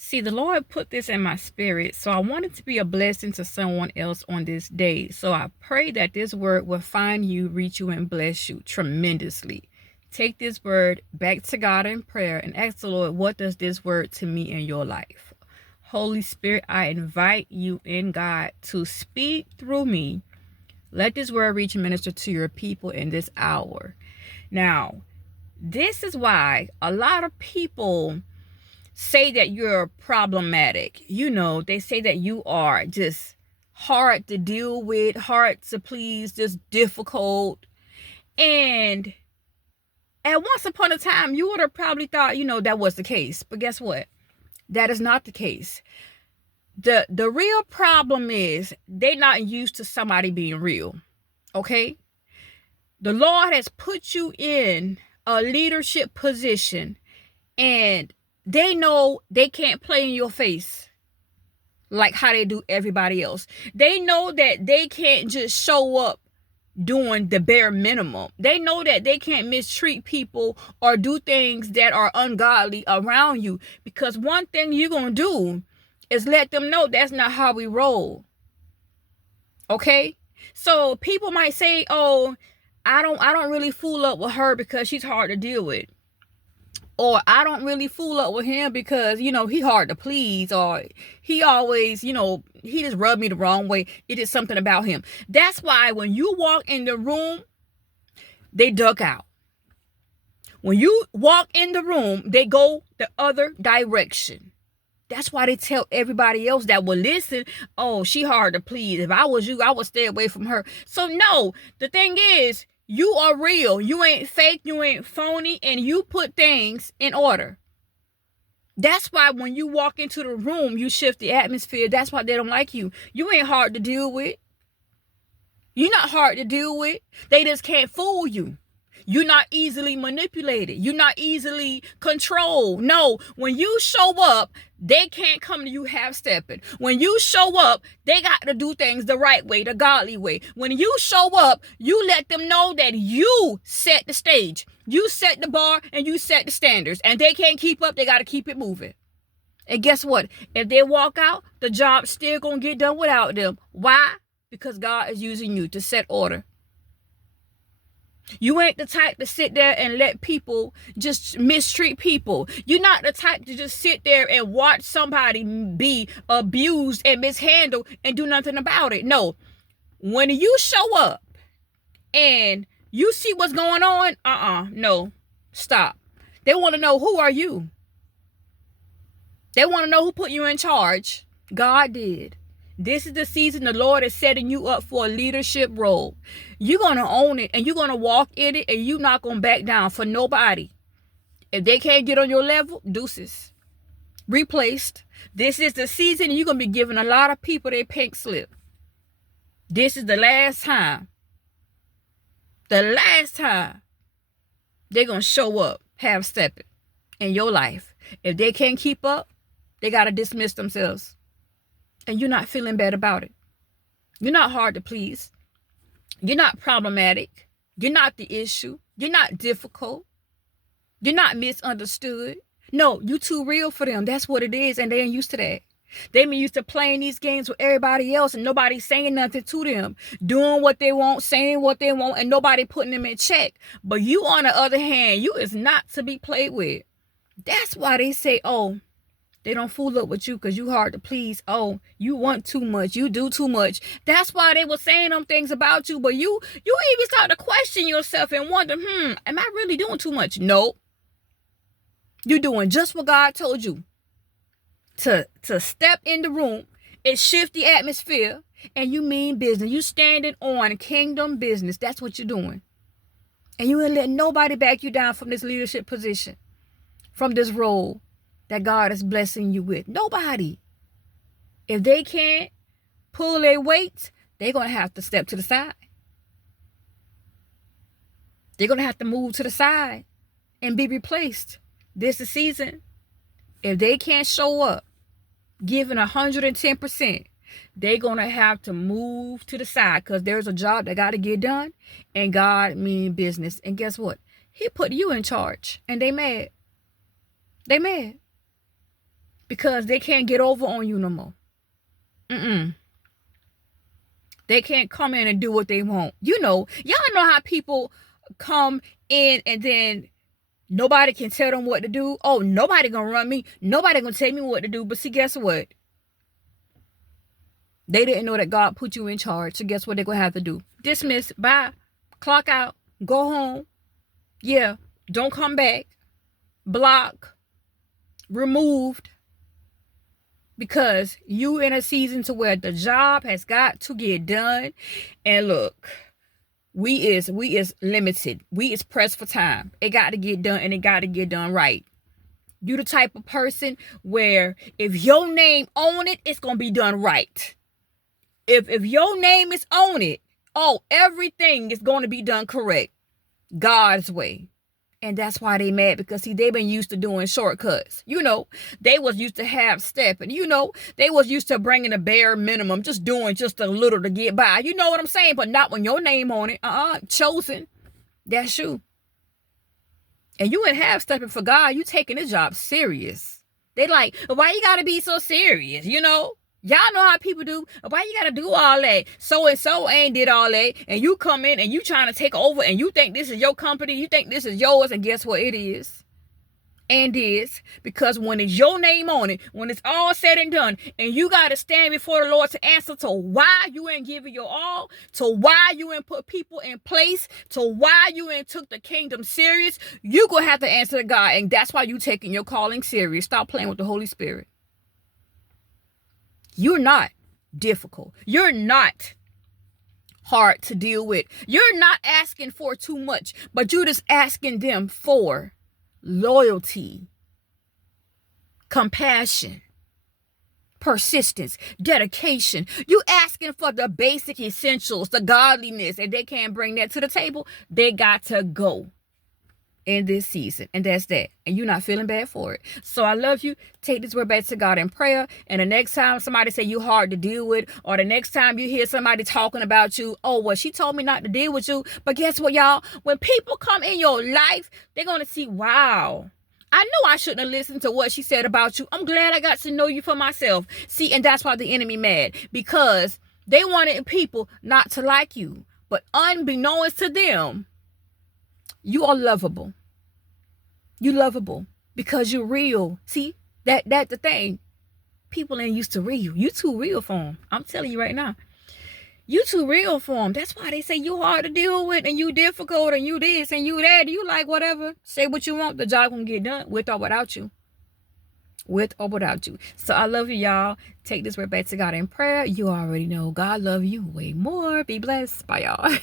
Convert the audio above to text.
See, the Lord put this in my spirit, so I wanted to be a blessing to someone else on this day. So I pray that this word will find you, reach you, and bless you tremendously. Take this word back to God in prayer and ask the Lord, what does this word to me in your life? Holy Spirit, I invite you in God to speak through me. Let this word reach and minister to your people in this hour. Now, this is why a lot of people say that you're problematic. They say that you are just hard to deal with, hard to please, just difficult. And at once upon a time, you would have probably thought, that was the case. But guess what? That is not the case. The real problem is they're not used to somebody being real. Okay? The Lord has put you in a leadership position, and they know they can't play in your face like how they do everybody else. They know that they can't just show up doing the bare minimum. They know that they can't mistreat people or do things that are ungodly around you, because one thing you're going to do is let them know that's not how we roll. Okay? So people might say, "Oh, I don't really fool up with her because she's hard to deal with." Or I don't really fool up with him because, he hard to please, or he always, he just rubbed me the wrong way. It is something about him. That's why when you walk in the room, they duck out. When you walk in the room, they go the other direction. That's why they tell everybody else that will listen, "Oh, she hard to please. If I was you, I would stay away from her." So no, the thing is, you are real. You ain't fake. You ain't phony. And you put things in order. That's why when you walk into the room, you shift the atmosphere. That's why they don't like you. You ain't hard to deal with. You're not hard to deal with. They just can't fool you. You're not easily manipulated. You're not easily controlled. No, when you show up, they can't come to you half-stepping. When you show up, they got to do things the right way, the godly way. When you show up, you let them know that you set the stage. You set the bar and you set the standards. And they can't keep up. They got to keep it moving. And guess what? If they walk out, the job's still going to get done without them. Why? Because God is using you to set order. You ain't the type to sit there and let people just mistreat people. You're not the type to just sit there and watch somebody be abused and mishandled and do nothing about it. No. When you show up and you see what's going on, no. Stop. They want to know, who are you? They want to know who put you in charge. God did. This is the season the Lord is setting you up for a leadership role. You're going to own it, and you're going to walk in it, and you're not going to back down for nobody. If they can't get on your level, deuces. Replaced. This is the season you're going to be giving a lot of people their pink slip. This is the last time. The last time they're going to show up half-stepping in your life. If they can't keep up, they got to dismiss themselves. And you're not feeling bad about it. You're not hard to please. You're not problematic. You're not the issue. You're not difficult. You're not misunderstood. No, you too real for them. That's what it is, and they ain't used to that. They been used to playing these games with everybody else, and nobody saying nothing to them. Doing what they want, saying what they want, and nobody putting them in check. But you, on the other hand, you is not to be played with. That's why they say, "Oh, they don't fool up with you because you hard to please. Oh, you want too much. You do too much." That's why they were saying them things about you. But you even start to question yourself and wonder, am I really doing too much? No. You're doing just what God told you. To step in the room and shift the atmosphere, and you mean business. You standing on kingdom business. That's what you're doing. And you ain't letting nobody back you down from this leadership position, from this role that God is blessing you with. Nobody. If they can't pull their weight, they're going to have to step to the side. They're going to have to move to the side and be replaced. This is the season. If they can't show up, giving 110%, they're going to have to move to the side, because there's a job that got to get done, and God mean business. And guess what? He put you in charge, and they mad. They mad. because they can't get over on you no more. They can't come in and do what they want. You know, y'all know how people come in and then nobody can tell them what to do. Oh, nobody gonna run me. Nobody gonna tell me what to do. But see, guess what? They didn't know that God put you in charge. So guess what they're gonna have to do? Dismiss, bye, clock out, go home. Yeah, don't come back. Block, removed. Because you in a season to where the job has got to get done. And look, we is limited. We is pressed for time. It got to get done, and it got to get done right. You the type of person where if your name on it, it's gonna be done right. If your name is on it, oh, everything is going to be done correct, God's way. And that's why they mad, because see, they've been used to doing shortcuts. You know, they was used to half stepping. You know, they was used to bringing a bare minimum, just doing just a little to get by. You know what I'm saying? But not when your name on it. Chosen. That's you. And you ain't half stepping for God. You taking this job serious. They like, why you gotta be so serious? You know? Y'all know how people do. Why you gotta do all that? So and so ain't did all that. And you come in and you trying to take over and you think this is your company. You think this is yours. And guess what? It is. And is. Because when it's your name on it, when it's all said and done, and you got to stand before the Lord to answer to why you ain't giving your all, to why you ain't put people in place, to why you ain't took the kingdom serious, you going to have to answer to God. And that's why you taking your calling serious. Stop playing with the Holy Spirit. You're not difficult. You're not hard to deal with. You're not asking for too much, but you're just asking them for loyalty, compassion, persistence, dedication. You asking for the basic essentials, the godliness, and they can't bring that to the table. They got to go in this season, and that's that. And you're not feeling bad for it. So I love you. Take this word back to God in prayer. And the next time somebody say you hard to deal with, or the next time you hear somebody talking about you, oh, well, she told me not to deal with you. But guess what, y'all? When people come in your life, they're going to see, wow, I know I shouldn't have listened to what she said about you. I'm glad I got to know you for myself. See, and that's why the enemy mad, because they wanted people not to like you. But unbeknownst to them, you are lovable. You lovable because you're real. See, that's the thing. People ain't used to real. You too real for them. I'm telling you right now. You too real for them. That's why they say you hard to deal with, and you difficult, and you this and you that. You like whatever. Say what you want. The job gonna get done with or without you. With or without you. So I love you, y'all. Take this word back to God in prayer. You already know God love you way more. Be blessed. Bye, y'all.